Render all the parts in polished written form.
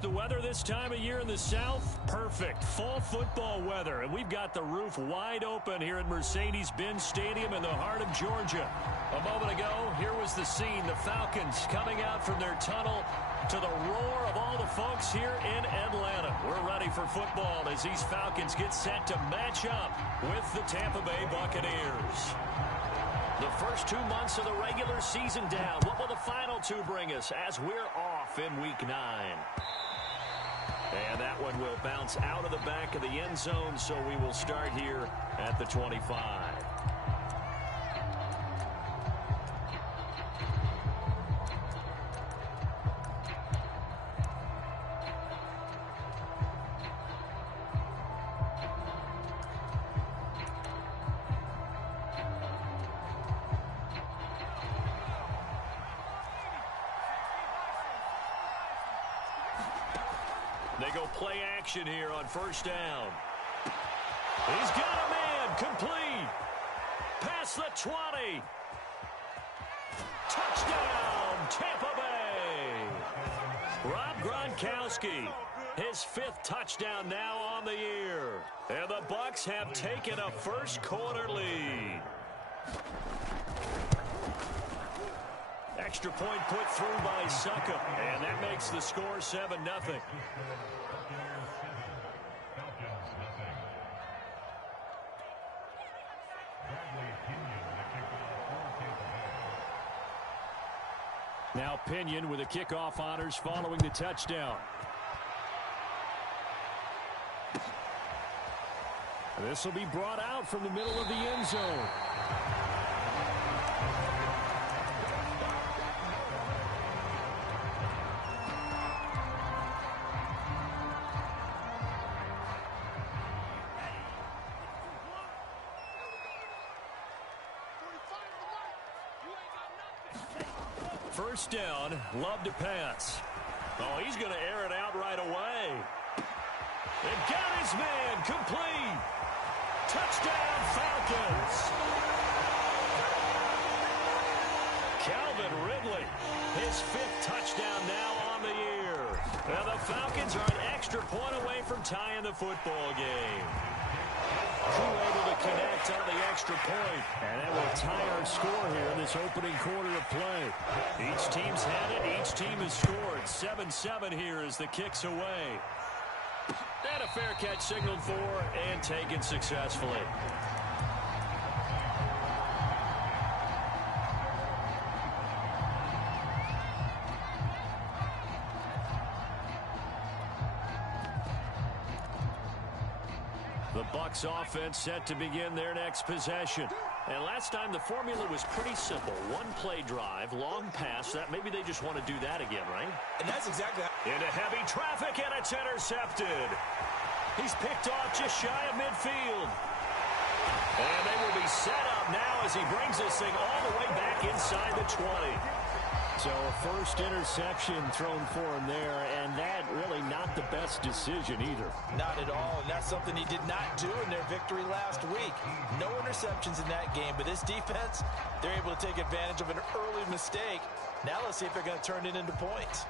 The weather this time of year in the South, perfect. Fall football weather, and we've got the roof wide open here at Mercedes-Benz Stadium in the heart of Georgia. A moment ago, here was the scene. The Falcons coming out from their tunnel to the roar of all the folks here in Atlanta. We're ready for football as these Falcons get set to match up with the Tampa Bay Buccaneers. The first 2 months of the regular season down. What will the final two bring us as we're off in Week 9? And that one will bounce out of the back of the end zone, so we will start here at the 25. They go play action here on first down. He's got a man. Complete. Past the 20. Touchdown, Tampa Bay. Rob Gronkowski, his 5th touchdown now on the year. And the Bucs have taken a first quarter lead. Extra point put through by Suckup, and that makes the score 7-0. Now Pinion with the kickoff honors following the touchdown. This will be brought out from the middle of the end zone. First down, Love to pass. Oh, he's going to air it out right away. And got his man, complete. Touchdown, Falcons. Calvin Ridley, his 5th touchdown now on the year. Now the Falcons are an extra point away from tying the football game. Crew able to connect on the extra point. And that will tie our score here in this opening quarter of play. Each team's had it. Each team has scored. 7-7 here as the kick's away. And a fair catch signaled for and taken successfully. The Bucs offense set to begin their next possession. And last time the formula was pretty simple. One play drive, long pass. That maybe they just want to do that again, right? And that's exactly how. Into heavy traffic, and it's intercepted. He's picked off just shy of midfield. And they will be set up now as he brings this thing all the way back inside the 20. So a first interception thrown for him there, and that really not the best decision either. Not at all, and that's something he did not do in their victory last week. No interceptions in that game, but this defense, they're able to take advantage of an early mistake. Now let's see if they're going to turn it into points.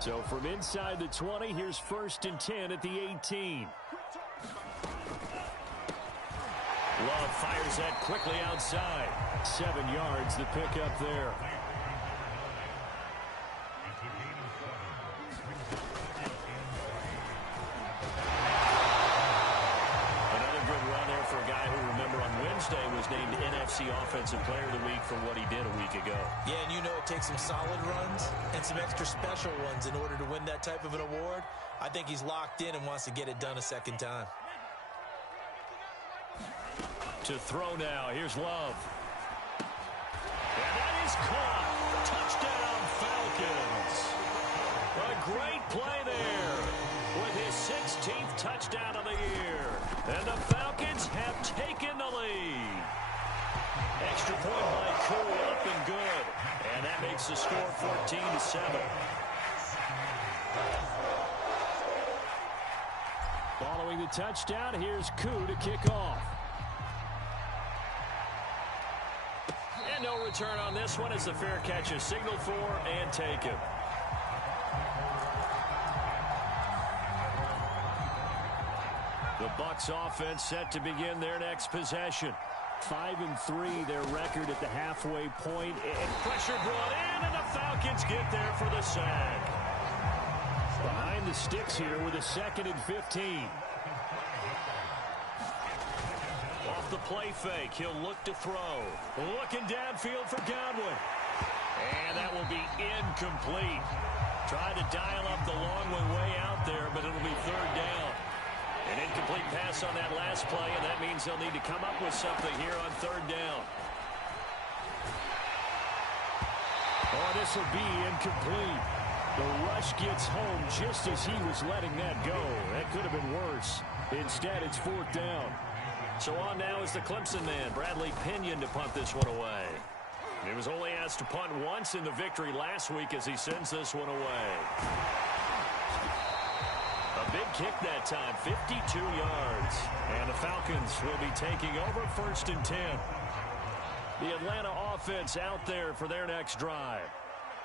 So from inside the 20, here's 1st and 10 at the 18. Love fires that quickly outside. 7 yards the pickup there. Was named NFC Offensive Player of the Week for what he did a week ago. Yeah, and you know it takes some solid runs and some extra special ones in order to win that type of an award. I think he's locked in and wants to get it done a second time. To throw now, here's Love. And that is caught. Touchdown, Falcons. A great play there with his 16th touchdown of the year. And the Falcons have taken the lead. Extra point by Koo, up and good. And that makes the score 14-7. Following the touchdown, here's Koo to kick off. And no return on this one as the fair catch is signaled for and taken. The Bucs offense set to begin their next possession. 5-3 their record at the halfway point. And pressure brought in, and the Falcons get there for the sack. Behind the sticks here with a 2nd and 15. Off the play fake, he'll look to throw. Looking downfield for Godwin. And that will be incomplete. Tried to dial up the long way out there, but it'll be 3rd down. An incomplete pass on that last play, and that means they'll need to come up with something here on 3rd down. Oh, this will be incomplete. The rush gets home just as he was letting that go. That could have been worse. Instead, it's 4th down. So on now is the Clemson man, Bradley Pinion, to punt this one away. He was only asked to punt once in the victory last week as he sends this one away. A big kick that time, 52 yards. And the Falcons will be taking over 1st and 10. The Atlanta offense out there for their next drive.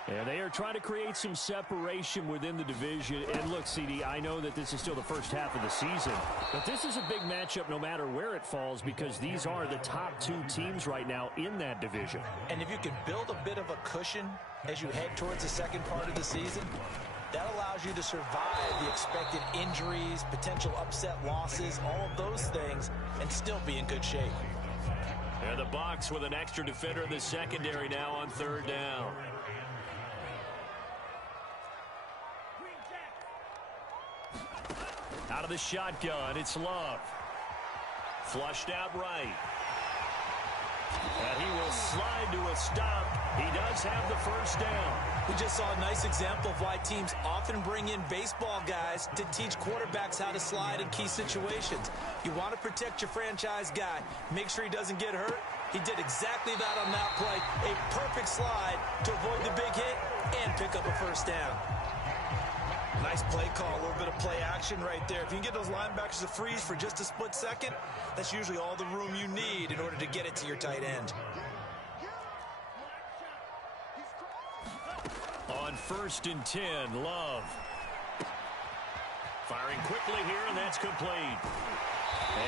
And they are trying to create some separation within the division. And look, CD, I know that this is still the first half of the season, but this is a big matchup no matter where it falls because these are the top 2 teams right now in that division. And if you can build a bit of a cushion as you head towards the second part of the season, that allows you to survive the expected injuries, potential upset losses, all of those things, and still be in good shape. And the Bucs with an extra defender in the secondary now on 3rd down. Out of the shotgun, it's Love. Flushed out right. And he will slide to a stop. He does have the 1st down. We just saw a nice example of why teams often bring in baseball guys to teach quarterbacks how to slide in key situations. You want to protect your franchise guy. Make sure he doesn't get hurt. He did exactly that on that play. A perfect slide to avoid the big hit and pick up a 1st down. Nice play call, a little bit of play action right there. If you can get those linebackers to freeze for just a split second, that's usually all the room you need in order to get it to your tight end. On 1st and 10, Love. Firing quickly here, and that's complete.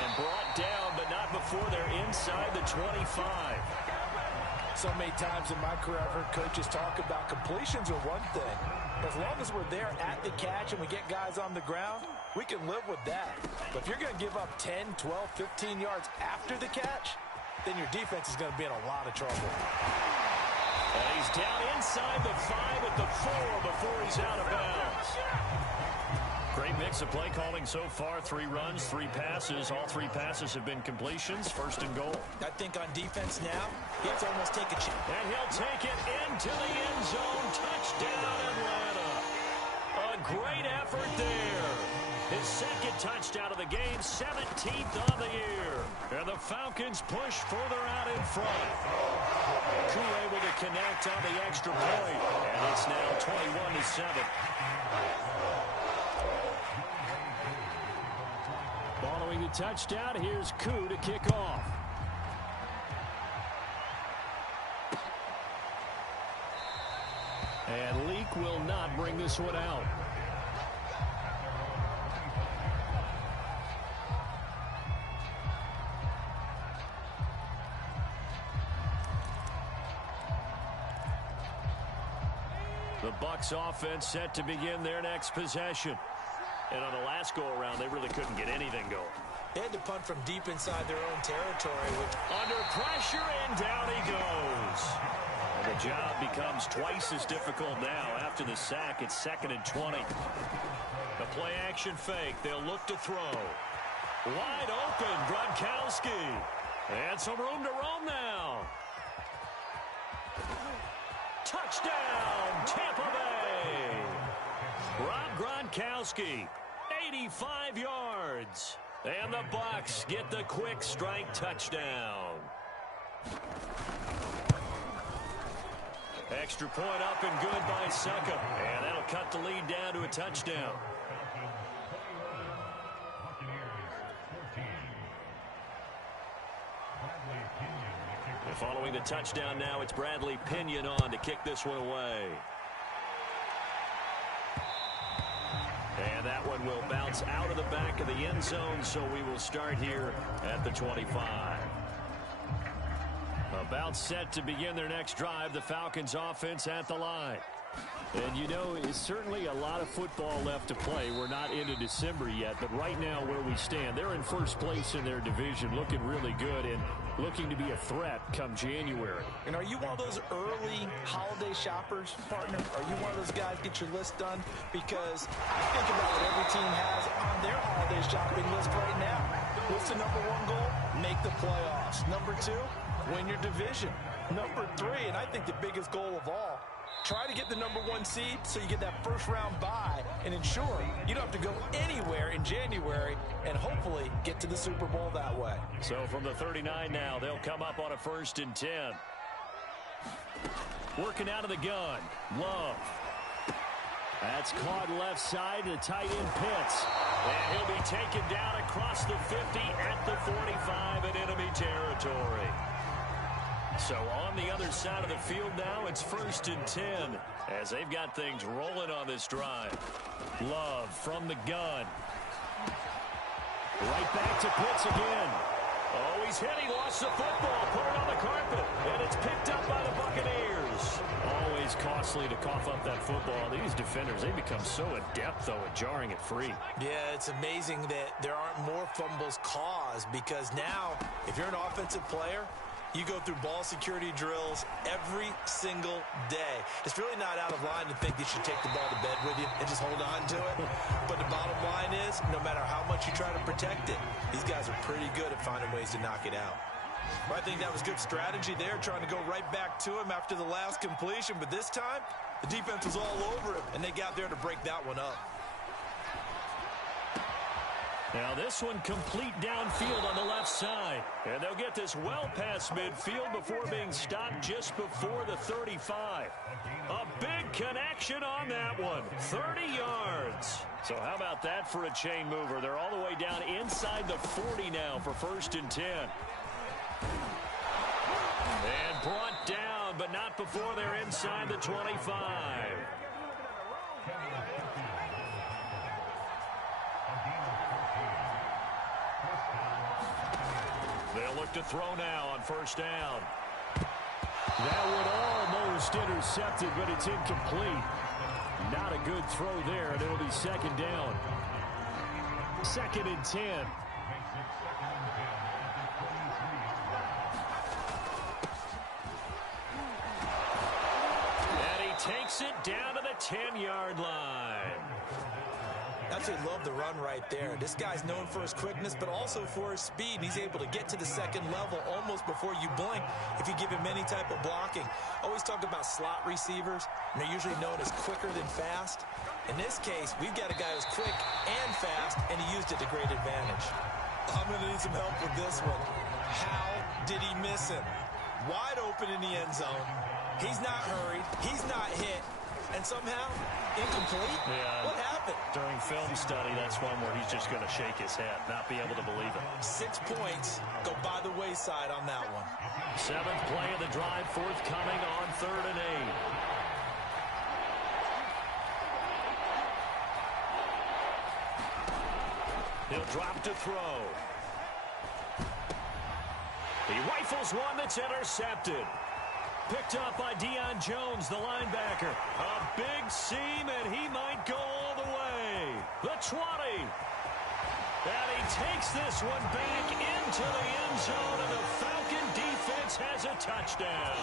And brought down, but not before they're inside the 25. So many times in my career, I've heard coaches talk about completions are one thing. As long as we're there at the catch and we get guys on the ground, we can live with that. But if you're going to give up 10, 12, 15 yards after the catch, then your defense is going to be in a lot of trouble. And he's down inside the 5 at the 4 before he's out of bounds. Great mix of play calling so far. 3 runs, 3 passes. All 3 passes have been completions. 1st and goal. I think on defense now, he has to almost take a chance. And he'll take it into the end zone. Touchdown, Atlanta. A great effort there. His 2nd touchdown of the game, 17th on the year. And the Falcons push further out in front. Koo able to connect on the extra point. And it's now 21-7. Following the touchdown, here's Koo to kick off. And Leak will not bring this one out. The Bucs offense set to begin their next possession. And on the last go-around, they really couldn't get anything going. They had to punt from deep inside their own territory. Under pressure, and down he goes. And the job becomes twice as difficult now. After the sack, it's 2nd and 20. The play-action fake. They'll look to throw. Wide open, Gronkowski. And some room to roam now. Touchdown, Tampa Bay. Rob Gronkowski, 85 yards. And the Bucs get the quick strike touchdown. Extra point up and good by Suckup. And that'll cut the lead down to a touchdown. And following the touchdown now, it's Bradley Pinion on to kick this one away. And that one one will bounce out of the back of the end zone, so we will start here at the 25. About set to begin their next drive, the Falcons offense at the line. And, you know, it's certainly a lot of football left to play. We're not into December yet, but right now where we stand, they're in first place in their division, looking really good and looking to be a threat come January. And are you one of those early holiday shoppers, partner? Are you one of those guys get your list done? Because I think about what every team has on their holiday shopping list right now. What's the number one goal? Make the playoffs. Number two, win your division. Number three, and I think the biggest goal of all, try to get the number one seed so you get that first round bye and ensure you don't have to go anywhere in January and hopefully get to the Super Bowl that way. So from the 39 now, they'll come up on a 1st and 10. Working out of the gun. Love. That's caught left side to tight end Pitts. And he'll be taken down across the 50 at the 45 in enemy territory. So on the other side of the field now, it's 1st and 10 as they've got things rolling on this drive. Love from the gun. Right back to Pitts again. Oh, he's hit. He lost the football. Put it on the carpet. And it's picked up by the Buccaneers. Always costly to cough up that football. These defenders, they become so adept, though, at jarring it free. Yeah, it's amazing that there aren't more fumbles caused because now, if you're an offensive player, you go through ball security drills every single day. It's really not out of line to think you should take the ball to bed with you and just hold on to it. But the bottom line is, no matter how much you try to protect it, these guys are pretty good at finding ways to knock it out. I think that was good strategy there, trying to go right back to him after the last completion. But this time, the defense was all over him, and they got there to break that one up. Now this one complete downfield on the left side. And they'll get this well past midfield before being stopped just before the 35. A big connection on that one. 30 yards. So how about that for a chain mover? They're all the way down inside the 40 now for 1st and 10. And brought down, but not before they're inside the 25. They'll look to throw now on 1st down. That would almost intercepted, but it's incomplete. Not a good throw there, and it'll be 2nd down. 2nd and 10. And he takes it down to the 10-yard line. Absolutely love the run right there. This guy's known for his quickness, but also for his speed. He's able to get to the 2nd level almost before you blink if you give him any type of blocking. Always talk about slot receivers, and they're usually known as quicker than fast. In this case, we've got a guy who's quick and fast, and he used it to great advantage. I'm going to need some help with this one. How did he miss him? Wide open in the end zone. He's not hurried. He's not hit. And somehow, incomplete? Yeah. What happened? During film study, that's one where he's just going to shake his head, not be able to believe it. 6 points go by the wayside on that one. 7th play of the drive, forthcoming on 3rd and 8. He'll drop to throw. He rifles one that's intercepted. Picked up by Deion Jones, the linebacker. A big seam, and he might go all the way. The 20. And he takes this one back into the end zone, and the Falcon defense has a touchdown.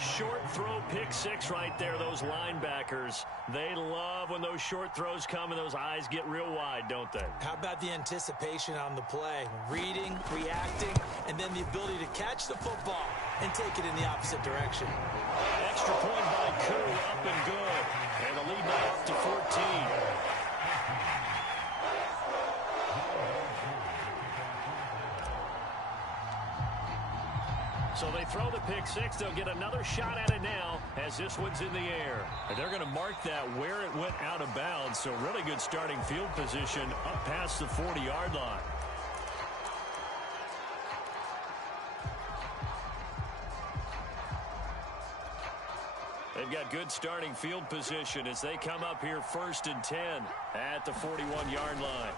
Short throw pick 6 right there. Those linebackers, they love when those short throws come and those eyes get real wide, don't they? How about the anticipation on the play? Reading, reacting, and then the ability to catch the football and take it in the opposite direction. Extra point by Koo, up and good. And the lead now up to 14. So they throw the pick 6. They'll get another shot at it now as this one's in the air. And they're going to mark that where it went out of bounds. So really good starting field position up past the 40-yard line. They've got good starting field position as they come up here 1st and 10 at the 41-yard line.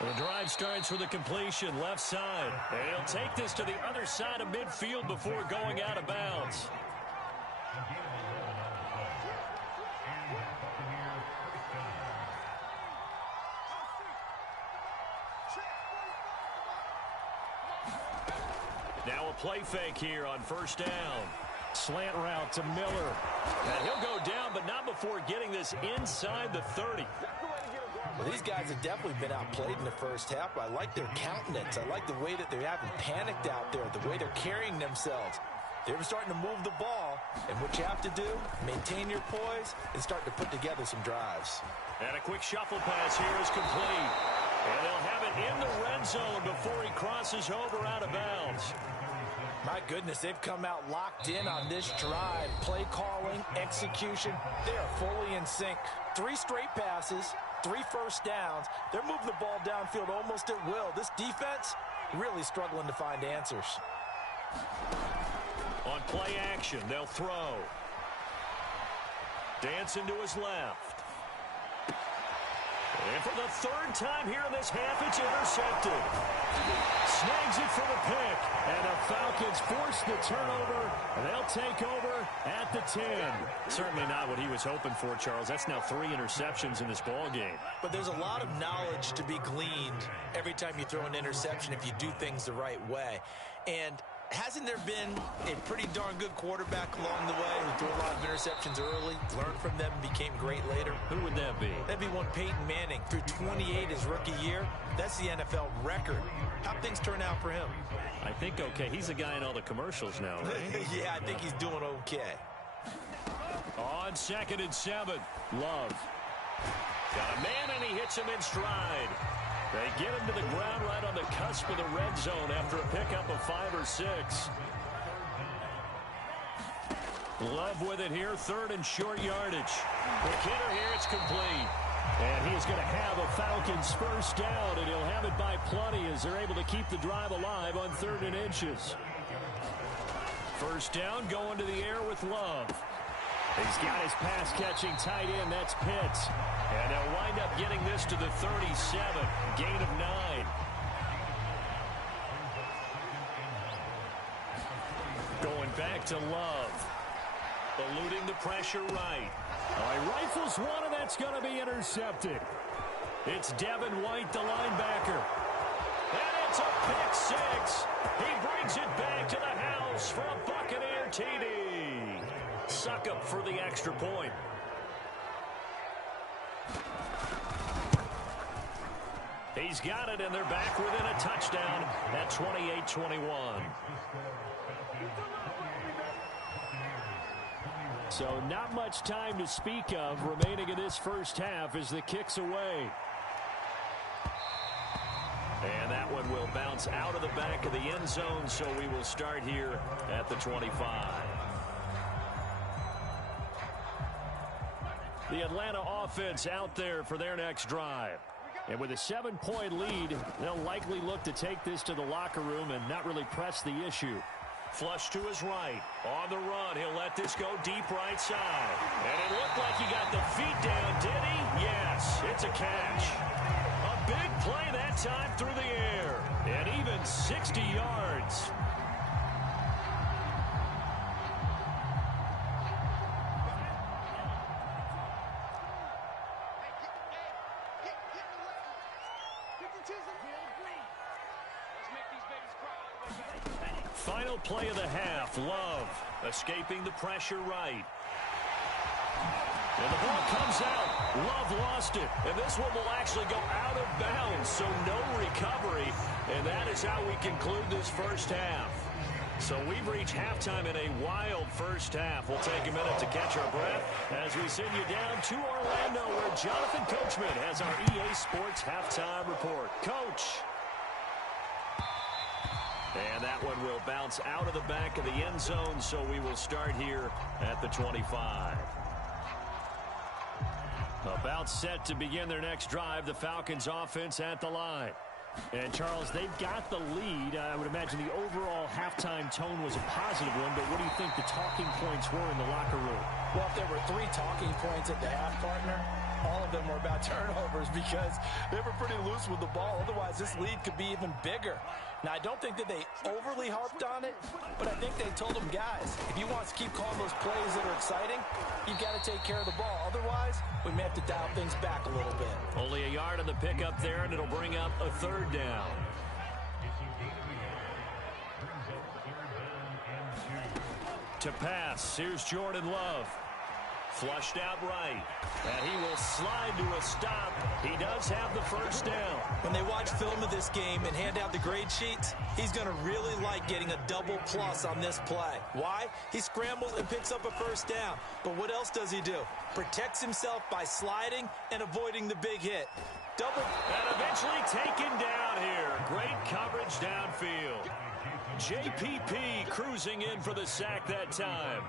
The drive starts with a completion left side. And he'll take this to the other side of midfield before going out of bounds. Now a play fake here on 1st down. Slant route to Miller. And he'll go down, but not before getting this inside the 30. Well, these guys have definitely been outplayed in the first half. I like their countenance. I like the way that they haven't panicked out there, the way they're carrying themselves. They're starting to move the ball, and what you have to do, maintain your poise and start to put together some drives. And a quick shuffle pass here is complete. And they'll have it in the red zone before he crosses over out of bounds. My goodness, they've come out locked in on this drive. Play calling, execution, they are fully in sync. 3 straight passes, 3 first downs. They're moving the ball downfield almost at will. This defense really struggling to find answers. On play action, they'll throw. Dancing to his left. And for the 3rd time here in this half, it's intercepted. Snags it for the pick. And the Falcons force the turnover, and they'll take over at the 10. Certainly not what he was hoping for, Charles. That's now 3 interceptions in this ball game. But there's a lot of knowledge to be gleaned every time you throw an interception if you do things the right way. And hasn't there been a pretty darn good quarterback along the way who threw a lot of interceptions early, learned from them, and became great later? Who would that be? That'd be one Peyton Manning. Threw 28 his rookie year. That's the NFL record. How'd things turn out for him? I think okay. He's a guy in all the commercials now, right? Yeah, I think he's doing okay. On 2nd and 7, Love. Got a man, and he hits him in stride. They get him to the ground right on the cusp of the red zone after a pickup of 5 or 6. Love with it here, 3rd and short yardage. The hitter here, it's complete. And he is going to have a Falcons first down, and he'll have it by plenty as they're able to keep the drive alive on 3rd and inches. First down, going to the air with Love. He's got his pass-catching tight end, that's Pitts. And they'll wind up getting this to the 37, gain of 9. Going back to Love. Eluding the pressure right. He rifles one, and that's going to be intercepted. It's Devin White, the linebacker. And it's a pick 6. He brings it back to the house for a Buccaneer TD. Suck up for the extra point. He's got it, and they're back within a touchdown at 28-21. So not much time to speak of remaining in this first half as the kick's away. And that one will bounce out of the back of the end zone, so we will start here at the 25. The Atlanta offense out there for their next drive. And with a 7-point lead, they'll likely look to take this to the locker room and not really press the issue. Flush to his right. On the run, he'll let this go deep right side. And it looked like he got the feet down, did he? Yes, it's a catch. A big play that time through the air. And even 60 yards. Final play of the half. Love escaping the pressure right. And the ball comes out. Love lost it. And this one will actually go out of bounds, so no recovery. And that is how we conclude this first half. So we've reached halftime in a wild first half. We'll take a minute to catch our breath as we send you down to Orlando, where Jonathan Coachman has our EA Sports halftime report. Coach. And that one will bounce out of the back of the end zone, so we will start here at the 25. About set to begin their next drive, the Falcons offense at the line. And, Charles, they've got the lead. I would imagine the overall halftime tone was a positive one, but what do you think the talking points were in the locker room? Well, if there were 3 talking points at the half, partner, all of them were about turnovers because they were pretty loose with the ball. Otherwise, this lead could be even bigger. Now, I don't think that they overly harped on it, but I think they told them, guys, if you want to keep calling those plays that are exciting, you've got to take care of the ball. Otherwise, we may have to dial things back a little bit. Only a yard on the pickup there, and it'll bring up a 3rd down. To pass, here's Jordan Love. Flushed out right. And he will slide to a stop. He does have the 1st down. When they watch film of this game and hand out the grade sheets, he's going to really like getting a double plus on this play. Why? He scrambles and picks up a 1st down. But what else does he do? Protects himself by sliding and avoiding the big hit. Double. And eventually taken down here. Great coverage downfield. JPP cruising in for the sack that time.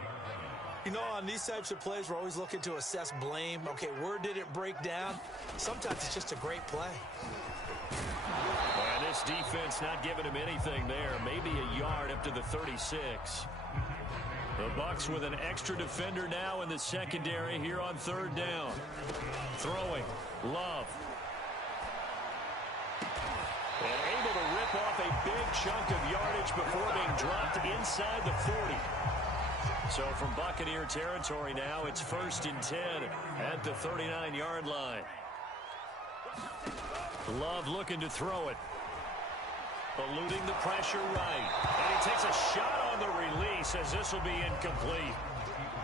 You know, on these types of plays, we're always looking to assess blame. Okay, where did it break down? Sometimes it's just a great play. And this defense not giving him anything there. Maybe a yard up to the 36. The Bucs with an extra defender now in the secondary here on 3rd down. Throwing. Love. And able to rip off a big chunk of yardage before being dropped inside the 40. So from Buccaneer territory now, it's 1st and 10 at the 39-yard line. Love looking to throw it. Eluding the pressure right. And he takes a shot on the release as this will be incomplete.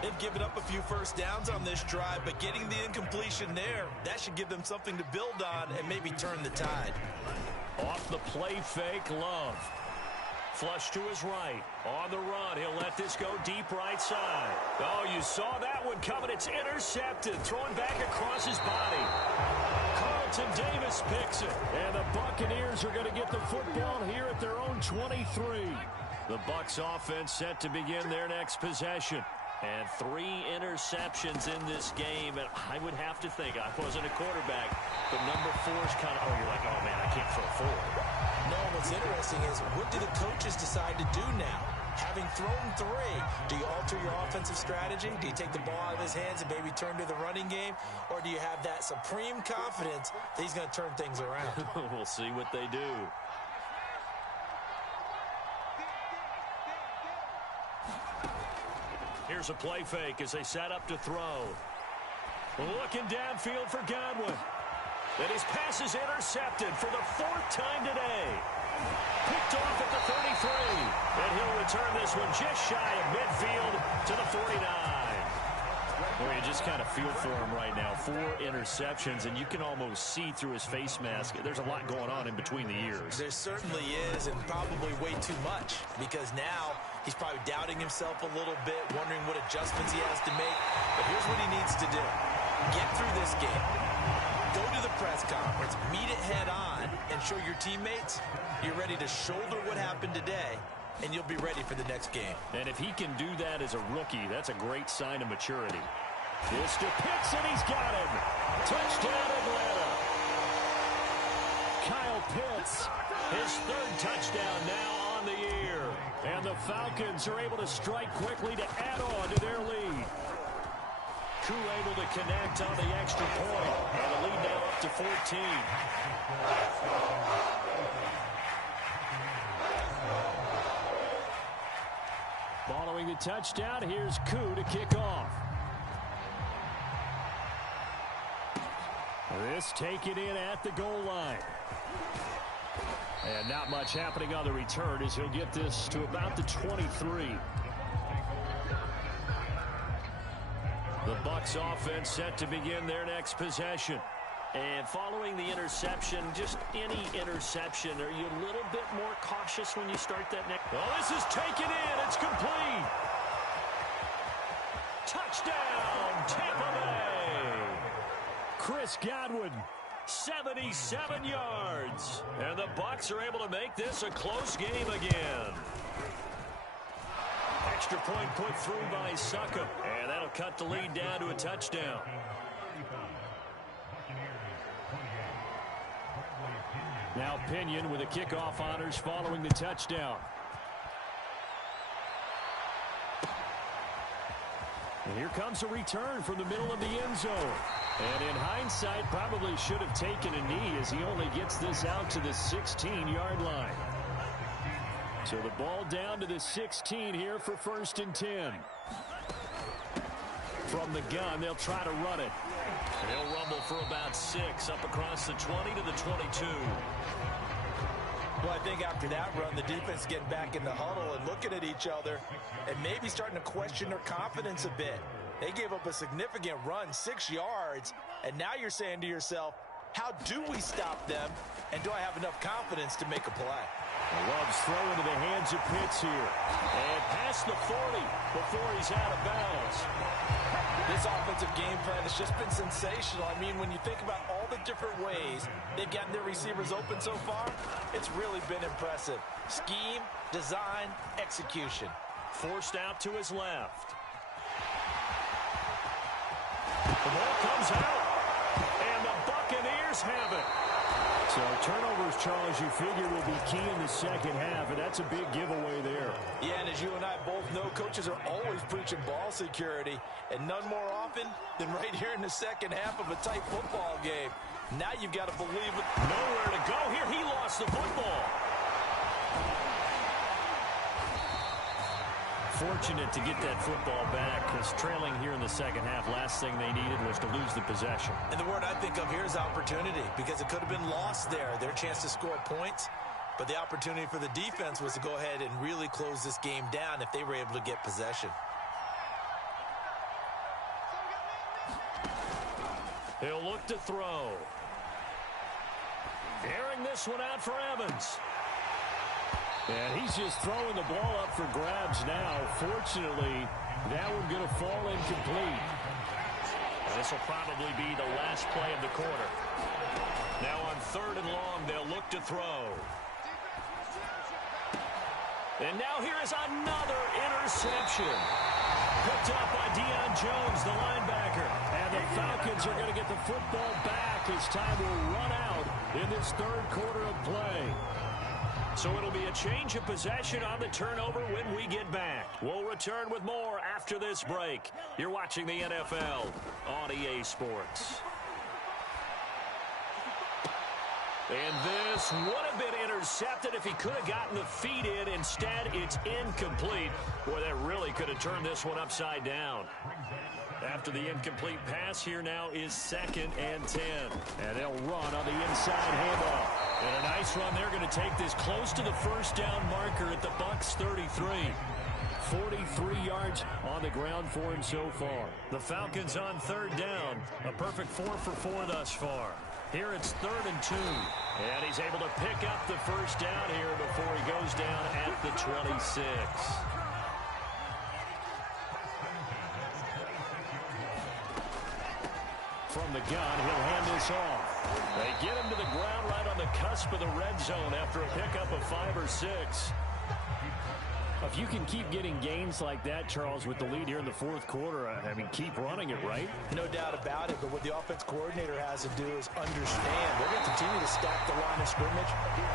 They've given up a few 1st downs on this drive, but getting the incompletion there, that should give them something to build on and maybe turn the tide. Off the play fake, Love. Flush to his right. On the run. He'll let this go deep right side. Oh, you saw that one coming. It's intercepted. Thrown back across his body. Carlton Davis picks it. And the Buccaneers are going to get the football here at their own 23. The Bucs offense set to begin their next possession. And 3 interceptions in this game. And I would have to think, I wasn't a quarterback, but number 4 is kind of, you're like, oh, man, I can't throw 4. No, what's interesting is what do the coaches decide to do now? Having thrown 3, do you alter your offensive strategy? Do you take the ball out of his hands and maybe turn to the running game? Or do you have that supreme confidence that he's going to turn things around? We'll see what they do. Here's a play fake as they set up to throw. Looking downfield for Godwin. And his pass is intercepted for the 4th time today. Picked off at the 33. And he'll return this one just shy of midfield to the 49. Well, you just kind of feel for him right now. 4 interceptions, and you can almost see through his face mask. There's a lot going on in between the ears. There certainly is, and probably way too much, because now he's probably doubting himself a little bit, wondering what adjustments he has to make. But here's what he needs to do. Get through this game. Go to the press conference, meet it head on, and show your teammates you're ready to shoulder what happened today, and you'll be ready for the next game. And if he can do that as a rookie, that's a great sign of maturity. This to Pitts, and he's got him. Touchdown, Atlanta. Kyle Pitts, his 3rd touchdown now on the year. And the Falcons are able to strike quickly to add on to their lead. Koo able to connect on the extra point. And the lead now up to 14. Following the touchdown, here's Koo to kick off. This taken in at the goal line. And not much happening on the return as he'll get this to about the 23. The Bucs offense set to begin their next possession. And following the interception, just any interception, are you a little bit more cautious when you start that next? Oh, this is taken in. It's complete. Touchdown, Tampa Bay. Chris Godwin, 77 yards. And the Bucs are able to make this a close game again. Extra point put through by Suckup. And that'll cut the lead down to a touchdown. Now Pinion with the kickoff honors following the touchdown. And here comes a return from the middle of the end zone. And in hindsight, probably should have taken a knee as he only gets this out to the 16-yard line. So the ball down to the 16 here for 1st and 10. From the gun, they'll try to run it. He'll rumble for about 6 up across the 20 to the 22. Well, I think after that run, the defense getting back in the huddle and looking at each other and maybe starting to question their confidence a bit. They gave up a significant run, 6 yards, and now you're saying to yourself, how do we stop them, and do I have enough confidence to make a play? Love's throw into the hands of Pitts here. And past the 40 before he's out of bounds. This offensive game plan has just been sensational. I mean, when you think about all the different ways they've gotten their receivers open so far, it's really been impressive. Scheme, design, execution. Forced out to his left. The ball comes out, and the Buccaneers have it. So turnovers, Charles, you figure will be key in the second half, and that's a big giveaway there. Yeah, and as you and I both know, coaches are always preaching ball security, and none more often than right here in the second half of a tight football game. Now you've got to believe it. Nowhere to go here. He lost the football. Fortunate to get that football back, because trailing here in the second half, last thing they needed was to lose the possession. And the word I think of here is opportunity, because it could have been lost there, their chance to score points. But the opportunity for the defense was to go ahead and really close this game down if they were able to get possession. He'll look to throw. Airing this one out for Evans. And he's just throwing the ball up for grabs now. Fortunately, that one going to fall incomplete. This will probably be the last play of the quarter. Now on 3rd and long, they'll look to throw. And now here is another interception. Picked up by Deion Jones, the linebacker. And the Falcons are going to get the football back as time will run out in this 3rd quarter of play. So it'll be a change of possession on the turnover when we get back. We'll return with more after this break. You're watching the NFL on EA Sports. And this would have been intercepted if he could have gotten the feet in. Instead, it's incomplete. Boy, that really could have turned this one upside down. After the incomplete pass, here now is 2nd and 10. And they'll run on the inside handoff. And a nice run. They're going to take this close to the 1st down marker at the Bucs 33. 43 yards on the ground for him so far. The Falcons on 3rd down. A perfect 4 for 4 thus far. Here it's 3rd and 2. And he's able to pick up the 1st down here before he goes down at the 26. From the gun, he'll hand this off. They get him to the ground right on the cusp of the red zone after a pickup of 5 or 6. If you can keep getting gains like that, Charles, with the lead here in the 4th quarter, I mean, keep running it, right? No doubt about it, but what the offense coordinator has to do is understand. They're going to continue to stack the line of scrimmage.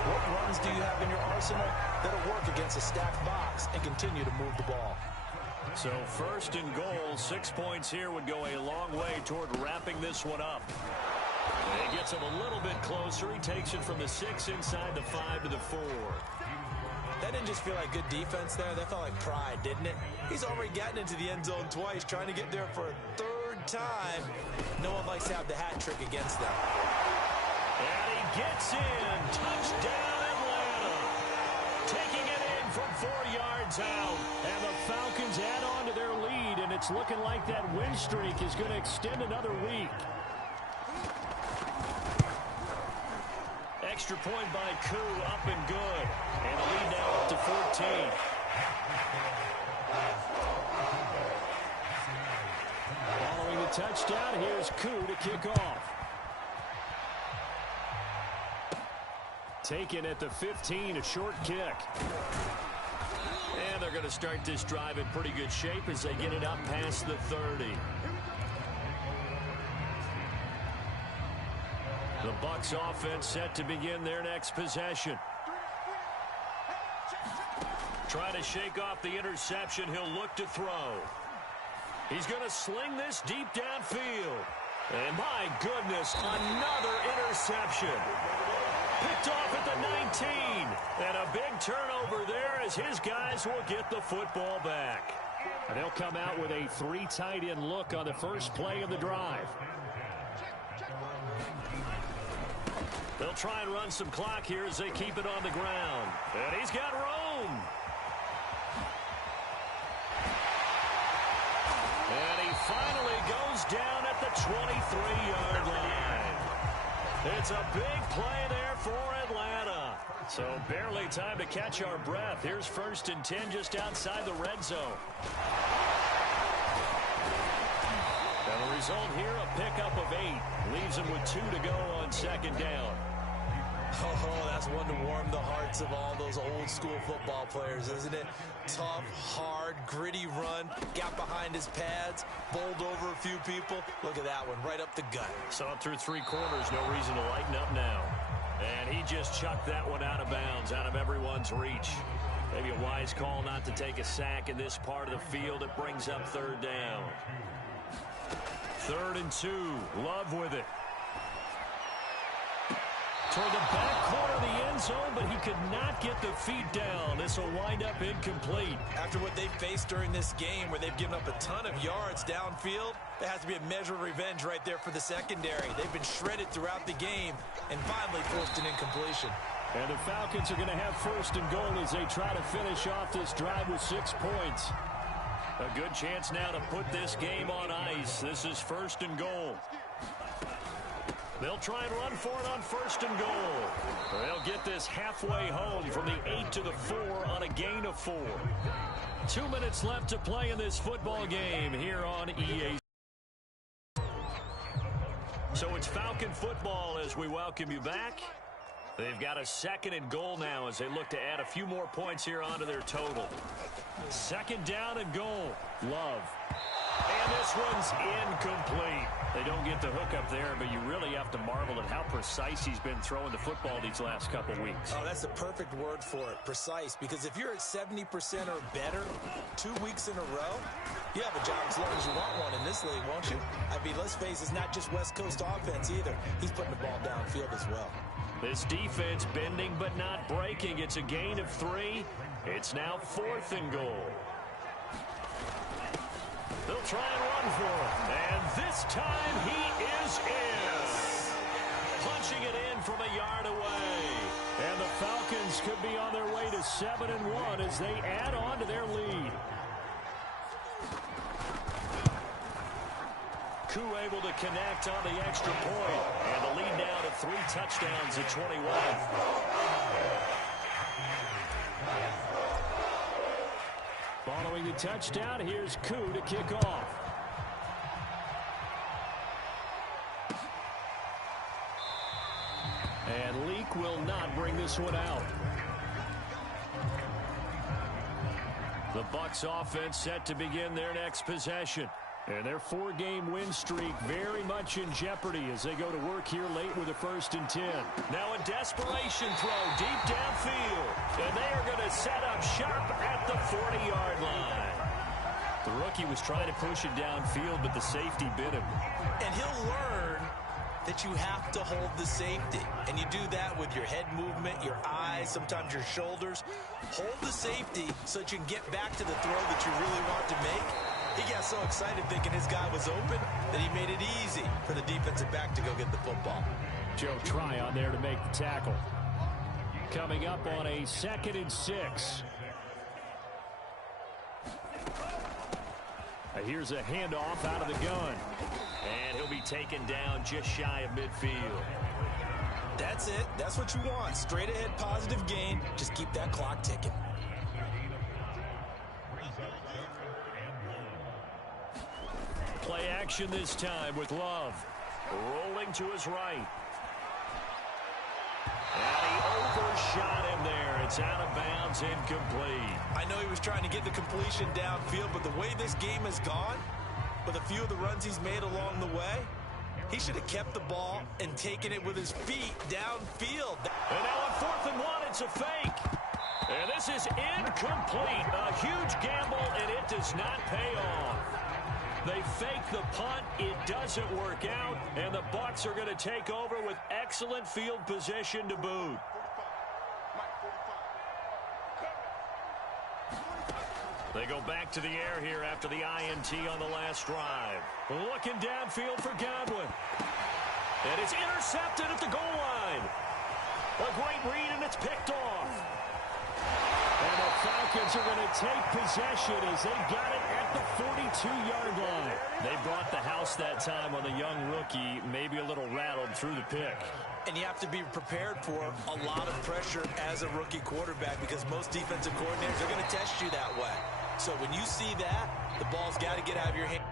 What runs do you have in your arsenal that'll work against a stacked box and continue to move the ball? So 1st and goal, 6 points here would go a long way toward wrapping this one up. And he gets him a little bit closer. He takes it from the 6 inside the 5 to the 4. That didn't just feel like good defense there. That felt like pride, didn't it? He's already gotten into the end zone twice, trying to get there for a 3rd time. No one likes to have the hat trick against them. And he gets in. Touchdown, Atlanta. Taking it in from 4 yards out. And the Falcons add on to their lead, and it's looking like that win streak is going to extend another week. Extra point by Koo, up and good. And the lead now up to 14. Following the touchdown, here's Koo to kick off. Taken at the 15, a short kick. And they're going to start this drive in pretty good shape as they get it up past the 30. The Bucs offense set to begin their next possession. Trying to shake off the interception. He'll look to throw. He's going to sling this deep downfield. And my goodness, another interception. Picked off at the 19. And a big turnover there as his guys will get the football back. And they'll come out with a 3 tight end look on the first play of the drive. They'll try and run some clock here as they keep it on the ground. And he's got room. And he finally goes down at the 23-yard line. It's a big play there for Atlanta. So barely time to catch our breath. Here's 1st and 10 just outside the red zone. And the result here, a pickup of 8. Leaves them with 2 to go on 2nd down. Oh, that's one to warm the hearts of all those old-school football players, isn't it? Tough, hard, gritty run, got behind his pads, bowled over a few people. Look at that one, right up the gut. Saw it through 3 quarters, no reason to lighten up now. And he just chucked that one out of bounds, out of everyone's reach. Maybe a wise call not to take a sack in this part of the field. It brings up 3rd down. 3rd and 2, Love with it. Toward the back corner of the end zone, but he could not get the feet down. This will wind up incomplete. After what they faced during this game where they've given up a ton of yards downfield, there has to be a measure of revenge right there for the secondary. They've been shredded throughout the game and finally forced an incompletion. And the Falcons are going to have 1st and goal as they try to finish off this drive with 6 points. A good chance now to put this game on ice. This is 1st and goal. They'll try and run for it on 1st and goal. They'll get this halfway home from the 8 to the 4 on a gain of 4. 2 minutes left to play in this football game here on EA. So it's Falcon football as we welcome you back. They've got a 2nd and goal now as they look to add a few more points here onto their total. 2nd down and goal. Love. And this one's incomplete. They don't get the hook up there, but you really have to marvel at how precise he's been throwing the football these last couple weeks. Oh, that's the perfect word for it, precise. Because if you're at 70% or better 2 weeks in a row, you have a job as long as you want one in this league, won't you? I mean, let's face it, it's not just West Coast offense either. He's putting the ball downfield as well. This defense bending but not breaking. It's a gain of 3. It's now 4th and goal. They'll try and run for it. And this time he is in. Punching it in from a yard away. And the Falcons could be on their way to 7-1 as they add on to their lead. Koo able to connect on the extra point. And the lead now to 3 touchdowns at 21. Following the touchdown, here's Koo to kick off. And Leak will not bring this one out. The Bucs offense set to begin their next possession. And their 4-game win streak very much in jeopardy as they go to work here late with a 1st and 10. Now a desperation throw deep downfield. And they are going to set up shop at the 40-yard line. The rookie was trying to push it downfield, but the safety bit him. And he'll learn that you have to hold the safety. And you do that with your head movement, your eyes, sometimes your shoulders. Hold the safety so that you can get back to the throw that you really want to make. He got so excited thinking his guy was open that he made it easy for the defensive back to go get the football. Joe Tryon there to make the tackle. Coming up on a 2nd and 6. Here's a handoff out of the gun. And he'll be taken down just shy of midfield. That's it. That's what you want. Straight ahead positive gain. Just keep that clock ticking. Play action this time with Love. Rolling to his right. And he overshot him there. It's out of bounds, incomplete. I know he was trying to get the completion downfield, but the way this game has gone, with a few of the runs he's made along the way, He should have kept the ball and taken it with his feet downfield. And now on 4th and 1, it's a fake. And this is incomplete. A huge gamble, and it does not pay off. They fake the punt. It doesn't work out, and the Bucs are going to take over with excellent field position to boot. They go back to the air here after the INT on the last drive. Looking downfield for Godwin. And it's intercepted at the goal line. A great read, and it's picked off. And the Falcons are going to take possession as they got it at the 42-yard line. They brought the house that time on the young rookie, maybe a little rattled through the pick. And you have to be prepared for a lot of pressure as a rookie quarterback because most defensive coordinators are going to test you that way. So when you see that, the ball's got to get out of your hand.